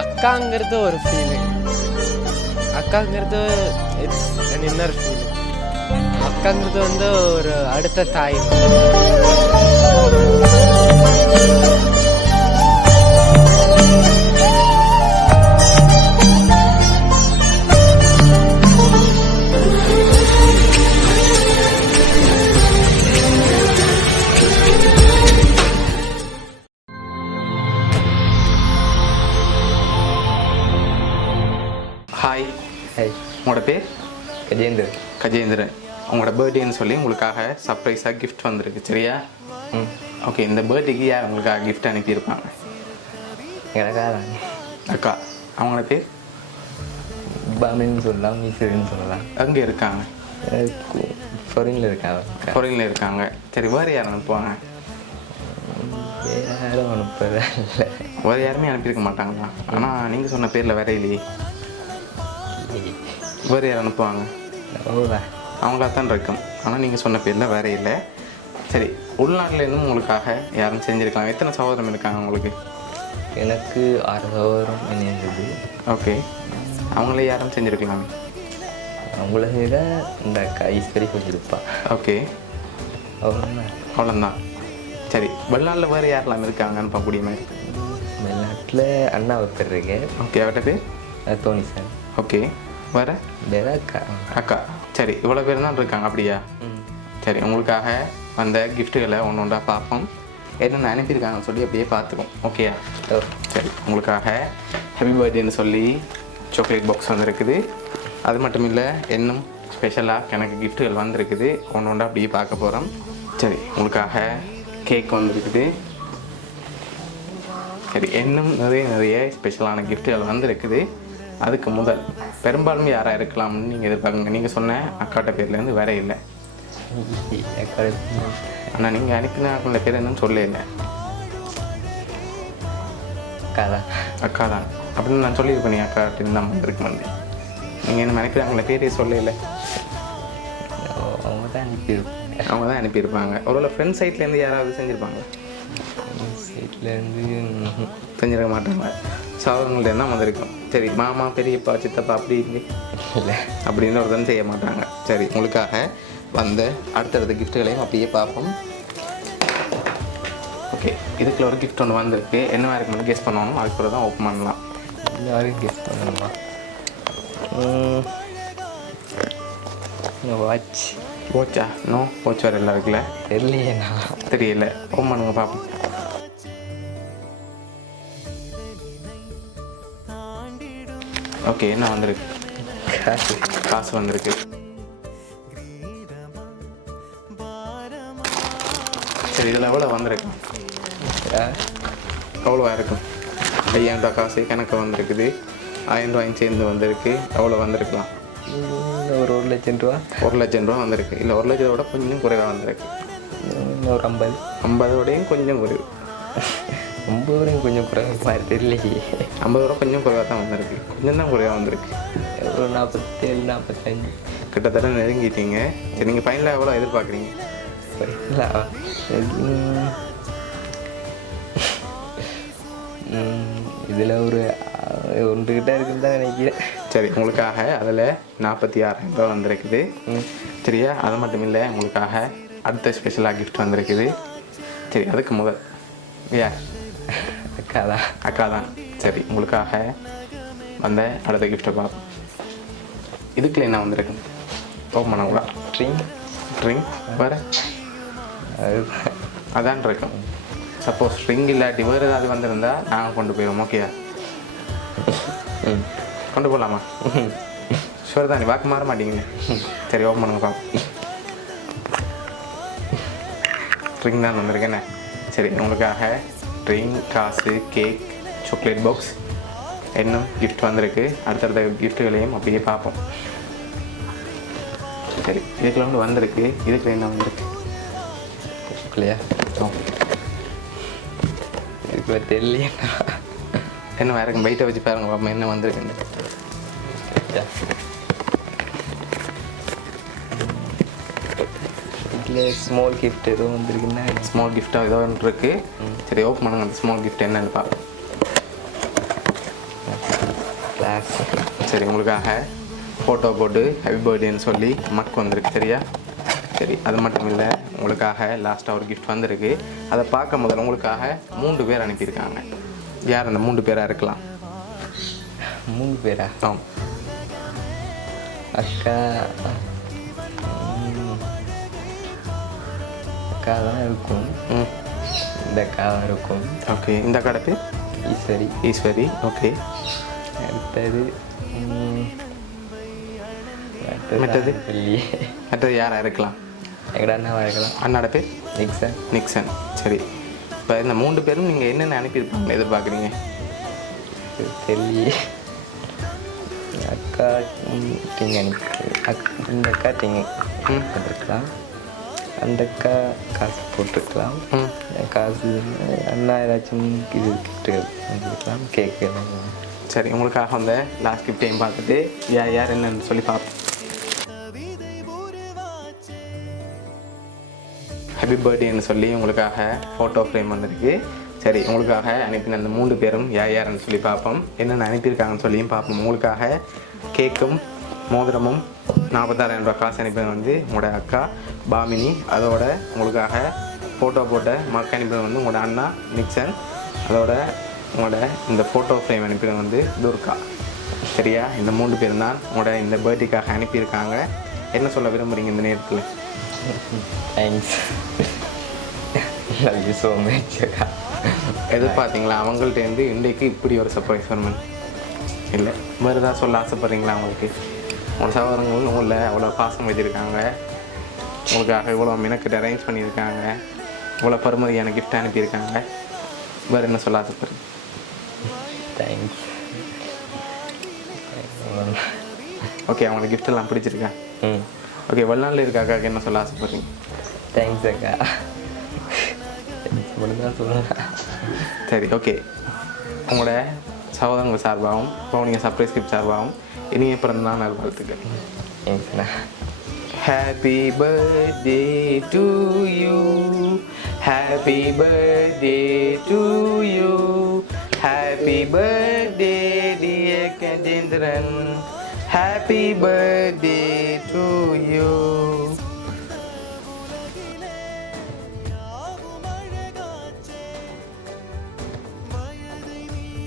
அக்காங்கிறது ஒரு ஃபீலிங். அக்காங்கிறது it's an inner feeling. அக்காங்கிறது வந்து ஒரு அடுத்த தாய். ஹாய், ஹாய், உங்களோட பேர்? கஜேந்திரன். கஜேந்திரன். உங்களோட பர்த்டேன்னு சொல்லி உங்களுக்காக சர்ப்ரைஸாக கிஃப்ட் வந்திருக்கு, சரியா? ஓகே, இந்த பர்த்டேக்கு யார் உங்களுக்காக கிஃப்ட் அனுப்பியிருப்பாங்க? எனக்காக அக்கா. அவங்களோட பேர்? பாமின்னு சொல்லலாம், மீசரின்னு சொல்லலாம். அங்கே இருக்காங்க, ஃபாரினில் இருக்காங்க. ஃபாரினில் இருக்காங்க. சரி, வேறு யார் அனுப்புவாங்க? வேறு யாரும் அனுப்புறதா இல்லை. வேறு யாருமே அனுப்பியிருக்க மாட்டாங்களா? ஆனால் நீங்கள் சொன்ன பேரில் வேற இல்லையே. வேறு யார் அனுப்புவாங்க? அவ்வளோதான், அவங்களா தான் இருக்கும். ஆனால் நீங்கள் சொன்ன பேரில் வேற இல்லை. சரி, உள்நாட்டிலேருந்து உங்களுக்காக யாரும் செஞ்சுருக்கலாம். எத்தனை சகோதரம் இருக்காங்க உங்களுக்கு? எனக்கு 6 சகோதரம் இணைந்தது. ஓகே, அவங்களே யாரும் செஞ்சுருக்கலாமே. அவங்கள விட இந்த அக்கா ஈஸ்வரி செஞ்சுருப்பா. ஓகே, அவ்வளோதான். அவ்வளோதான். சரி, வெளிநாட்டில் வேறு யாரெல்லாம் இருக்காங்க அனுப்பக்கூடிய மாதிரி? வெளிநாட்டில் அண்ணா ஒருத்தர் இருக்கு. ஓகே, அவர்கிட்ட பேர்? தோனி சார். ஓகே, வேறு? வேற அக்கா. அக்கா. சரி, இவ்வளோ பேர் தான் இருக்காங்க, அப்படியா? சரி, உங்களுக்காக வந்த கிஃப்ட்டுகளை ஒன்று ஒன்றா பார்ப்போம். என்னென்ன அனுப்பியிருக்காங்கன்னு சொல்லி அப்படியே பார்த்துக்கோம், ஓகேயா? சரி, உங்களுக்காக ஹாப்பி பர்த்டேன்னு சொல்லி சாக்லேட் பாக்ஸ் வந்துருக்குது. அது மட்டும் இல்லை, இன்னும் ஸ்பெஷலாக எனக்கு கிஃப்ட்டுகள் வந்திருக்குது. ஒன்று ஒன்றா அப்படியே பார்க்க போகிறோம். சரி, உங்களுக்காக கேக் வந்திருக்குது. சரி, இன்னும் நிறைய ஸ்பெஷலான கிஃப்ட்டுகள் வந்திருக்குது. அதுக்கு முதல் பெரும்பாலும் யாராக இருக்கலாம்னு நீங்கள் எதிர்பார்க்குங்க. நீங்கள் சொன்ன அக்காட்ட பேர்லேருந்து வேற இல்லை. ஆனால் நீங்கள் அனுப்பின அக்கா பேர் என்னன்னு சொல்ல இல்லை. அக்கா தான். அக்கா தான் அப்படின்னு நான் சொல்லியிருப்பேன். நீங்கள் அக்காட்ட தான் வந்திருக்கு வந்து. நீங்கள் என்ன அனுப்பினாங்களே பேரே சொல்ல இல்லை. அவங்க தான் அனுப்பியிருப்பாங்க. அவங்க தான் அனுப்பியிருப்பாங்க. ஒருவேளை ஃப்ரெண்ட் சைட்லேருந்து யாராவது செஞ்சுருப்பாங்க? சைட்லேருந்து செஞ்சிருக்க மாட்டாங்க. சகோதரங்கள்ட்ட தான் வந்திருக்கும். சரி, மாமா, பெரியப்பா, சித்தப்பா அப்படி இல்லை அப்படின்னு ஒருத்தன் செய்ய மாட்டாங்க. சரி, உங்களுக்காக வந்த அடுத்தடுத்த கிஃப்ட்டுகளையும் அப்படியே பார்ப்போம். ஓகே, இதுக்குள்ள ஒரு கிஃப்ட் ஒன்று வந்திருக்கு. என்ன இருக்குன்னு கெஸ் பண்ணணும். அதுக்குள்ள தான் ஓப்பன் பண்ணலாம். யாரும் கெஸ் பண்ணணுமா? வாட்ச். வாட்சா? நோ, வாட்ச் வேறு எல்லாம் இருக்குல்ல. தெரியலையேண்ணா. தெரியல, ஓப்பன் பண்ணுங்க பார்ப்போம். ஓகே, என்ன வந்திருக்கு? காசு வந்திருக்கு. சரி, இதில் எவ்வளோ வந்திருக்கு? எவ்வளோவா இருக்கும்? 5000 ரூபா காசு கணக்கு வந்திருக்குது. 1000 ரூபாயும் சேர்ந்து வந்திருக்கு. எவ்வளோ வந்திருக்கலாம்? ஒரு 1,00,000 ரூபா. 1,00,000 ரூபா வந்திருக்கு. இல்லை, 1,00,000 விட கொஞ்சம் குறைவாக வந்திருக்கு. ஒரு 50. 50ஓடையும் கொஞ்சம் குறைவு. 50 வரையும் கொஞ்சம் குறைவாக மாதிரி தெரியலையே. 50 ரூபா கொஞ்சம் குறைவாக தான் வந்திருக்கு. கொஞ்சம் தான் குறைவாக வந்திருக்கு. ஒரு 47, 45 கிட்டத்தட்ட நெருங்கிட்டீங்க. சரி, நீங்கள் ஃபைனலாக எவ்வளோ எதிர்பார்க்குறீங்க? இதில் ஒரு 1 கிட்ட இருக்குன்னு தான் நினைக்கிறேன். சரி, உங்களுக்காக அதில் 46,000 ரூபா வந்திருக்குது. சரியா? அது மட்டும் இல்லை, உங்களுக்காக அடுத்த ஸ்பெஷலாக கிஃப்ட் வந்திருக்குது. சரி, அதுக்கு முதல் யார்? அக்கா தான். அக்கா தான். சரி, உங்களுக்காக வந்த அடுத்த கிஃப்ட்டை பார்ப்போம். இதுக்குள்ள என்ன வந்திருக்கு? ஓப்பன் பண்ணங்களா? ட்ரிங் வேறு? அதான் இருக்கும். சப்போஸ் ட்ரிங் இல்லாட்டி வேறு ஏதாவது வந்திருந்தா நாங்கள் கொண்டு போயிடுவோம். ஓகேயா? கொண்டு போகலாமா? ஷுவர் தான், நீ வாக்கு மாற மாட்டீங்க. சரி, ஓப்பன் பண்ணுங்க பார்ப்போம். ட்ரிங் தான் வந்திருக்கேண்ணே. சரி, உங்களுக்காக ட்ரிங், காசு, கேக், சாக்லேட் பாக்ஸ், இன்னும் கிஃப்ட் வந்திருக்கு. அடுத்தடுத்த கிஃப்ட்டுகளையும் அப்படியே பார்ப்போம். சரி, இதுக்குள்ள ஒன்று வந்திருக்கு. இதுக்குள்ள என்ன வந்திருக்கு? இல்லையா? இதுக்குள்ள தெரியலையா? என்ன வேறு இருக்கும்? வெயிட்டை வச்சு பாருங்க பாப்பா என்ன வந்திருக்குன்னு. இதில் ஸ்மால் கிஃப்ட் எதுவும் வந்திருக்குன்னா ஸ்மால் கிஃப்டாக ஏதோ ஒன்று இருக்குது. சரி, ஓப்பன் பண்ணுங்க. அந்த ஸ்மால் கிஃப்ட் என்னன்னு பார்ப்போம். ரிலாக்ஸ். சரி, உங்களுக்காக ஃபோட்டோ போட்டு ஹாப்பி பர்த்டேன்னு சொல்லி மக் வந்திருக்கு சரியா? சரி, அது மட்டும் இல்லை, உங்களுக்காக லாஸ்ட்டாக ஒரு கிஃப்ட் வந்திருக்கு. அதை பார்க்க முதல்ல உங்களுக்காக 3 பேர் அனுப்பியிருக்காங்க. யார் அந்த 3 பேராக இருக்கலாம்? 3 பேரா? ஆம். அக்கா அக்கா தான் இருக்கும். இந்த அக்கா தான் இருக்கும். ஓகே, இந்த அக்காட பேர் ஈஸ்வரி. ஈஸ்வரி. ஓகே, அடுத்தது மற்றது இல்லையே. மற்றது யாராக இருக்கலாம்? எங்கடா அண்ணாவா இருக்கலாம். அண்ணாட பேர் நிக்சன். நிக்சன். சரி, இப்போ இந்த 3 பேரும் நீங்கள் என்னென்ன அனுப்பியிருப்பாங்க எதிர்பார்க்குறீங்க? தெரியலையே. அக்கா டிங் இந்த அக்கா டிங் போட்டிருக்கலாம். அந்த அக்கா காசு போட்டிருக்கலாம். காசு அண்ணா ஏதாச்சும் இது கிஃப்ட்டு வந்துருக்கலாம். கேக்கு எல்லாம். சரி, உங்களுக்காக அந்த லாஸ்ட் கிஃப்டையும் பார்த்துட்டு யார் என்னன்னு சொல்லி பார்ப்போம். ஹாப்பி பர்த்டேன்னு சொல்லி உங்களுக்காக ஃபோட்டோ ஃப்ரேம் வந்திருக்கு. சரி, உங்களுக்காக அனுப்பின அந்த 3 பேரும் யாருன்னு சொல்லி பார்ப்போம். என்னென்ன அனுப்பியிருக்காங்கன்னு சொல்லியும் பார்ப்போம். உங்களுக்காக கேக்கும் மோதிரமும் 46,000 ரூபா காசு அனுப்பினது வந்து உங்களோட அக்கா பாமினி. அதோட உங்களுக்காக ஃபோட்டோ போட்ட மக்க அனுப்பினது வந்து உங்களோட அண்ணா நிக்சன். அதோட உங்களோட இந்த ஃபோட்டோ ஃப்ரேம் அனுப்பினது வந்து துர்கா. சரியா? இந்த 3 பேரும் தான் உங்களோட இந்த பர்த்டேக்காக அனுப்பியிருக்காங்க. என்ன சொல்ல விரும்புகிறீங்க இந்த நேரத்தில்? Thanks. Love you so much அக்கா. எதிர்பார்த்தீங்களா அவங்கள்ட்டேருந்து இன்றைக்கு இப்படி ஒரு சர்ப்ரைஸ் வரணும்? இல்லை, வேறு ஏதாவது சொல்ல ஆசைப்பட்றீங்களா? உங்களுக்கு உங்களோட சகோதரங்கள் உங்களை அவ்வளோ பாசம் வச்சுருக்காங்க, உங்களுக்காக இவ்வளோ மெனக்கிட்ட அரேஞ்ச் பண்ணியிருக்காங்க, இவ்வளோ பருமதியான கிஃப்ட் அனுப்பியிருக்காங்க. வேறு என்ன சொல்ல ஆசைப்படுறீங்க? தேங்க்ஸ். ஓகே, அவங்களுக்கு gift எல்லாம் பிடிச்சிருக்கா? ஓகே, வெளிநாட்டில் இருக்க அக்காவுக்கு என்ன சொல்ல ஆசைப்படுறீங்க? தேங்க்ஸ் அக்கா. மட்டும்தான் சொல்லலாம். சரி, ஓகே, உங்களோட சகோதரங்கள் சார்பாகவும் பவுனிங்க சர்ப்ரைஸ் கிஃப்ட் சார்பாகவும் இனிய பிறந்த நாள் நல்வாழ்த்துக்கள். தேங்க்ஸ்ண்ணா. Happy birthday to you, happy birthday to you, happy birthday dear Kajendran, happy birthday to you.